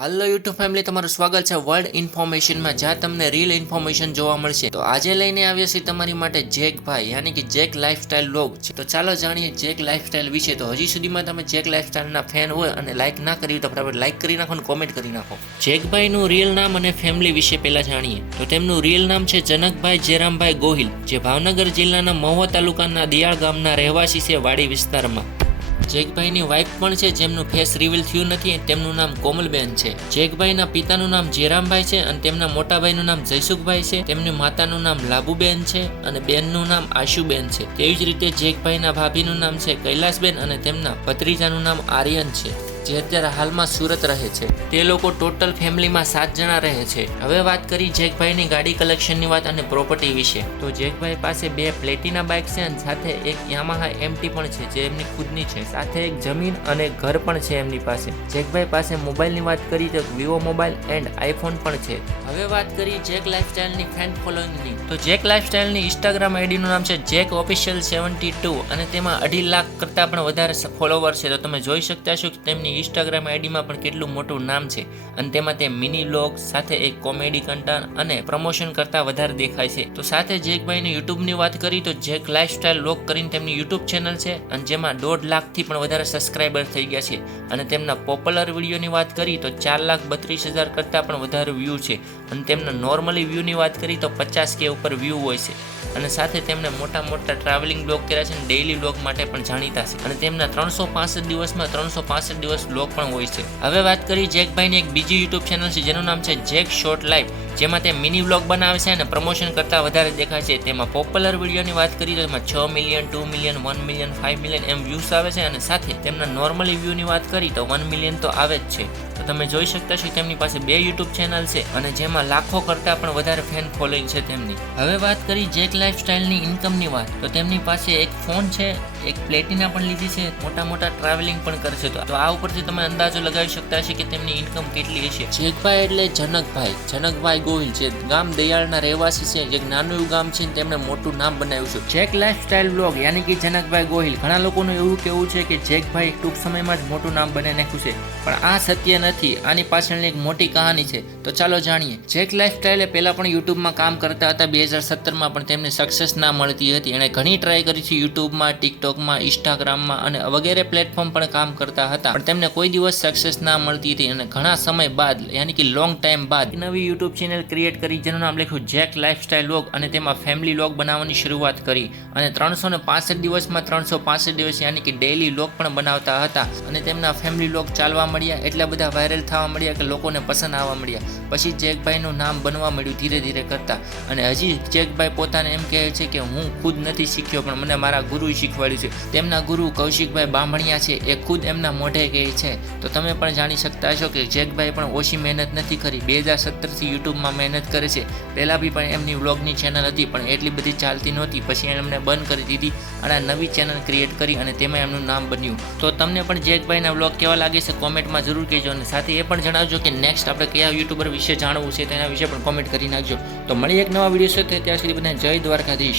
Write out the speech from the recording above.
હાલો YouTube family, તમારું સ્વાગત છે વર્લ્ડ ઇન્ફોર્મેશનમાં. જ્યાં તમને રીલ ઇન્ફોર્મેશન જોવા મળશે. તો આજે લઈને આવ્યા છીએ તમારી માટે જેક ભાઈ, યાની કે જેક લાઇફસ્ટાઇલ લોગ છે. તો ચાલો જાણીએ જેક લાઇફસ્ટાઇલ વિશે. તો હજી સુધીમાં તમે જેક લાઇફસ્ટાઇલના ફેન હોય અને લાઇક ના કરી તો બરાબર લાઇક કરી નાખો અને કોમેન્ટ કરી નાખો. જેકભાઈનું રિયલ નામ અને ફેમિલી વિશે પહેલાં જાણીએ. તો તેમનું રિયલ નામ છે જનકભાઈ જેરામભાઈ ગોહિલ, જે ભાવનગર જિલ્લાના મહુવા તાલુકાના દિયાળ ગામના રહેવાસી છે વાડી વિસ્તારમાં. જેકભાઈની વાઇફ પણ છે, જેમનું ફેસ રિવીલ થયું નથી, તેમનું નામ કોમલબેન છે. જેકભાઈના પિતાનું નામ જેરામભાઈ છે અને તેમના મોટાભાઈનું નામ જયસુખભાઈ છે. તેમની માતાનું નામ લાબુબેન છે અને બેનનું નામ આશુબેન છે. તેવી જ રીતે જેકભાઈના ભાભીનું નામ છે કૈલાસબેન અને તેમના ભત્રીજાનું નામ આર્યન છે. જે અત્યારે હાલમાં સુરત રહે છે. તે લોકો ટોટલ ફેમિલીમાં સાત જણા રહે છે. હવે વાત કરી જેકભાઈની ગાડી કલેક્શનની વાત અને પ્રોપર્ટી વિશે. તો જેકભાઈ પાસે બે પ્લેટિના બાઇક છે અને સાથે એક યામાહા એમટી પણ છે, જે એમની ખુદની છે. સાથે એક જમીન અને ઘર પણ છે એમની પાસે. જેકભાઈ પાસે મોબાઈલની વાત કરી તો વિવો મોબાઈલ એન્ડ આઈફોન પણ છે. હવે વાત કરી જેક લાઇફસ્ટાઇલની ફેન ફોલોઈંગની. તો જેક લાઇફસ્ટાઇલની ઇન્સ્ટાગ્રામ આઈડીનું નામ છે જેક ઓફિશિયલ સેવન્ટી ટુ અને તેમાં અઢી લાખ કરતાં પણ વધારે ફોલોવર છે. તો તમે જોઈ શકતા છો કે તેમની ઇન્સ્ટાગ્રામ આઈડીમાં પણ કેટલું મોટું નામ છે અને તેમાં તે મિની બ્લોગ સાથે એક કોમેડી કન્ટેન્ટ અને પ્રમોશન કરતાં વધારે દેખાય છે. તો સાથે જેકભાઈની યુટ્યુબની વાત કરી, તો જેક લાઇફસ્ટાઇલ લોક કરીને તેમની યુટ્યુબ ચેનલ છે અને જેમાં દોઢ લાખથી પણ વધારે સબસ્ક્રાઈબર થઈ ગયા છે. અને તેમના પોપ્યુલર વિડીયોની વાત કરી, તો ચાર લાખ બત્રીસ હજાર કરતાં પણ વધારે વ્યૂ છે. અને તેમના નોર્મલી વ્યૂની વાત કરી, તો પચાસ કે ઉપર વ્યૂ હોય છે. અને સાથે તેમણે મોટા મોટા ટ્રાવેલિંગ બ્લોગ કર્યા છે અને ડેઇલી બ્લોગ માટે પણ જાણીતા છે. અને તેમના ત્રણસો દિવસમાં ત્રણસો દિવસ બ્લોગ પણ હોય છે. હવે વાત કરી જેકભાઈની એક બીજી યુટ્યુબ ચેનલ છે, જેનું નામ છે જેક શોર્ટ લાઈફ. જેમાં તે મિની વ્લોગ બનાવે છે અને પ્રમોશન કરતાં વધારે દેખાય છે. તેમાં પોપ્યુલર વિડીયોની વાત કરીએ તો એમાં છ million two million one million five million એમ વ્યૂઝ આવે છે અને સાથે તેમના નોર્મલી વ્યૂની વાત કરી તો વન મિલિયન તો આવે જ છે. તો તમે જોઈ શકતા છો તેમની પાસે બે યુટ્યુબ ચેનલ છે અને જેમાં લાખો કરતાં પણ વધારે ફેન ફોલોઈંગ છે તેમની. હવે વાત કરી જેક લાઇફસ્ટાઇલની ઇન્કમની વાત. તો તેમની પાસે એક ફોન છે, એક પ્લેટિના પણ લીધી છે મોટા મોટા ટ્રાવેલિંગ પણ કરશે તો તો આ ઉપરથી તમે અંદાજો લગાવી શકતા છે કે તેમની ઇન્કમ કેટલી હશે. જેકભાઈ એટલે જનકભાઈ. જનકભાઈ ગોહિલ છે. ગામ દયાળના રહેવાસી છે. એક નાનું એવું ગામ છે તેમણે મોટું નામ બનાવ્યું છે. જેક લાઇફસ્ટાઇલ બ્લોગ, યાની કે જનકભાઈ ગોહિલ. ઘણા લોકોનું એવું કેવું છે કે જેકભાઈ ટૂંક સમયમાં જ મોટું નામ બની નાખ્યું છે. પણ આ સત્ય નથી. આની પાછળની એક મોટી કહાની છે. તો ચાલો જાણીએ. જેક લાઇફસ્ટાઇલે પહેલા પણ યુટ્યુબમાં કામ કરતા હતા બે હજાર સત્તરમાં, પણ તેમને સક્સેસ ના મળતી હતી. એણે ઘણી ટ્રાય કરી છે યુટ્યુબમાં ટિકટોકમાં ઇન્સ્ટાગ્રામમાં અને વગેરે પ્લેટફોર્મ પણ કામ કરતા હતા. પણ તેમને કોઈ દિવસ સક્સેસ ના મળતી હતી. અને ઘણા સમય બાદ, યાની કે લોંગ ટાઈમ બાદ, નવી યુટ્યુબ ચેનલ ક્રિએટ કરી, જેનું નામ લખ્યું જેક લાઇફસ્ટાઇલ લોગ અને તેમાં ફેમિલી લોગ બનાવવાની શરૂઆત કરી. અને ત્રણસો ને પાસઠ દિવસમાં ત્રણસો પાસઠ દિવસ યાની કે ડેઇલી લોગ પણ બનાવતા હતા. અને તેમના ફેમિલી લોગ ચાલવા મળ્યા, એટલા બધા વાયરલ થવા મળ્યા કે લોકોને પસંદ આવવા મળ્યા. પછી જેકભાઈનું નામ બનવા મળ્યું ધીરે ધીરે કરતા. અને હજી જેકભાઈ પોતાને એમ કહે છે કે હું ખુદ નથી શીખ્યો, પણ મને મારા ગુરુએ શીખવાડ્યું છે. તેમના ગુરુ કૌશિકભાઈ બામણિયા છે, એ ખુદ એમના મોઢે કહે છે. તો તમે પણ જાણી શકતા છો કે જેકભાઈ પણ ઓછી મહેનત નથી કરી. બે હજાર સત્તરથી યુટ્યુબમાં મહેનત કરે છે. પહેલાં બી પણ એમની વ્લોગની ચેનલ હતી, પણ એટલી બધી ચાલતી નહોતી. પછી એમણે બંધ કરી દીધી અને આ નવી ચેનલ ક્રિએટ કરી અને તેમાં એમનું નામ બન્યું. તો તમને પણ જેકભાઈના વ્લોગ કેવા લાગે છે, કોમેન્ટમાં જરૂર કહેજો અને સાથે એ પણ જણાવજો કે નેક્સ્ટ આપણે કયા યુટ્યુબર વિશે જાણવું છે તેના વિશે પણ કોમેન્ટ કરી નાખજો. તો મળી એક નવા વીડિયો સાથે, ત્યાં સુધી બધા જય દ્વારકાધીશ.